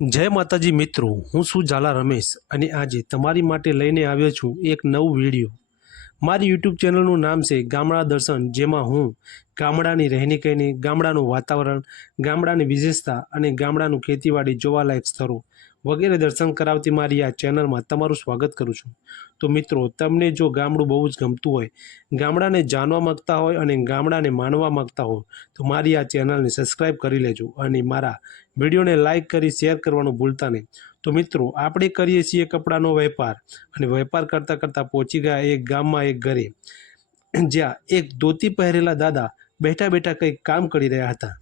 જય માતાજી મિત્રો, હું છું ઝાલા રમેશ અને આજે તમારી માટે લઈને આવ્યો છું એક નવું વીડિયો. મારી યુટ્યુબ ચેનલનું નામ છે ગામડા દર્શન, જેમાં હું ગામડાની રહેણી કહેણી, ગામડાનું વાતાવરણ, ગામડાની વિશેષતા અને ગામડાનું ખેતીવાડી જોવાલાયક સ્થળો વગેરે દર્શન કરાવતી મારી આ ચેનલમાં તમારું સ્વાગત કરું છું. તો મિત્રો, તમને જો ગામડું બહુ જ ગમતું હોય, ગામડાને જાણવા માગતા હોય અને ગામડાને માણવા માગતા હોય તો મારી આ ચેનલને સબસ્ક્રાઈબ કરી લેજો અને મારા વિડીયોને લાઇક કરી શેર કરવાનું ભૂલતા નહીં. તો મિત્રો, આપણે કરીએ છીએ કપડાનો વેપાર અને વેપાર કરતાં કરતાં પહોંચી ગયા એક ગામમાં એક ઘરે. જ્યાં એક ધોતી પહેરેલા દાદા બેઠા બેઠા કંઈક કામ કરી રહ્યા હતા.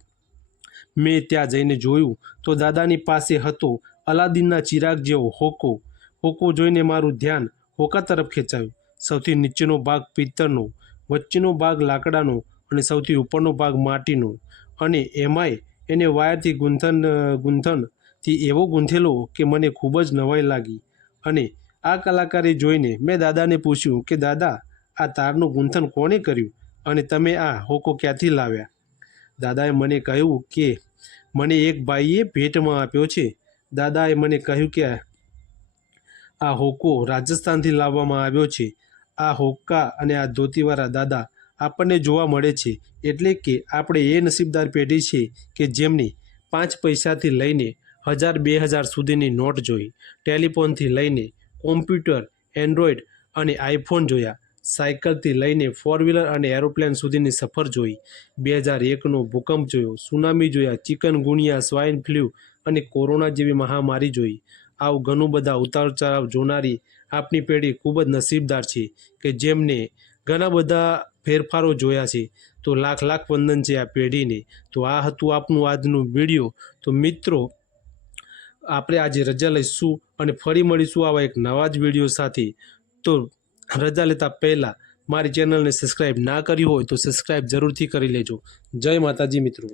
મેં ત્યાં જઈને જોયું તો દાદાની પાસે હતો અલાદીનના ચિરાગ જેવો હોકો હોકો જોઈને મારું ધ્યાન હોકા તરફ ખેંચાયું. સૌથી નીચેનો ભાગ પિત્તળનો, વચ્ચેનો ભાગ લાકડાનો અને સૌથી ઉપરનો ભાગ માટીનો. અને એમાંય એને વાયરથી ગૂંથણ ગૂંથણથી એવો ગૂંથેલો કે મને ખૂબ જ નવાઈ લાગી. અને આ કલાકારી જોઈને મેં દાદાને પૂછ્યું કે, દાદા, આ તારનું ગૂંથણ કોણે કર્યું? અને તમે આ હોકો ક્યાંથી લાવ્યા? દાદાએ મને કહ્યું કે, મને એક ભાઈએ ભેટમાં આપ્યો છે. દાદાએ મને કહ્યું કે આ હોકો રાજસ્થાનથી લાવવામાં આવ્યો છે. આ હોકા અને આ ધોતીવાળા દાદા આપણને જોવા મળે છે. એટલે કે આપણે એ નસીબદાર પેઢી છે કે જેમની પાંચ પૈસાથી લઈને હજાર, બે હજાર સુધીની નોટ જોઈ, ટેલિફોનથી લઈને કોમ્પ્યુટર, એન્ડ્રોઈડ અને આઈફોન જોયા. સાયકલથી લઈને ફોર વ્હીલર અને એરોપ્લેન સુધીની સફર જોઈ. બે હજાર એકનો ભૂકંપ જોયો. સુનામી જોયા ચિકન ગુનિયા સ્વાઇન ફ્લૂ અને કોરોના જેવી મહામારી જોઈ. આવું ઘણું બધા ઉતાર ચઢાવ જોનારી આપની પેઢી ખૂબ જ નસીબદાર છે કે જેમને ઘણા બધા ફેરફારો જોયા છે. તો લાખ લાખ વંદન છે આ પેઢીને. તો આ હતું આપનું આજનું વીડિયો. તો મિત્રો, આપણે આજે રજા લઈશું અને ફરી મળીશું આવા એક નવા જ વીડિયો સાથે. તો રજા લેતા પહેલાં મારી ચેનલને સબસ્ક્રાઈબ ના કરી હોય તો સબસ્ક્રાઈબ જરૂરથી કરી લેજો. જય માતાજી મિત્રો.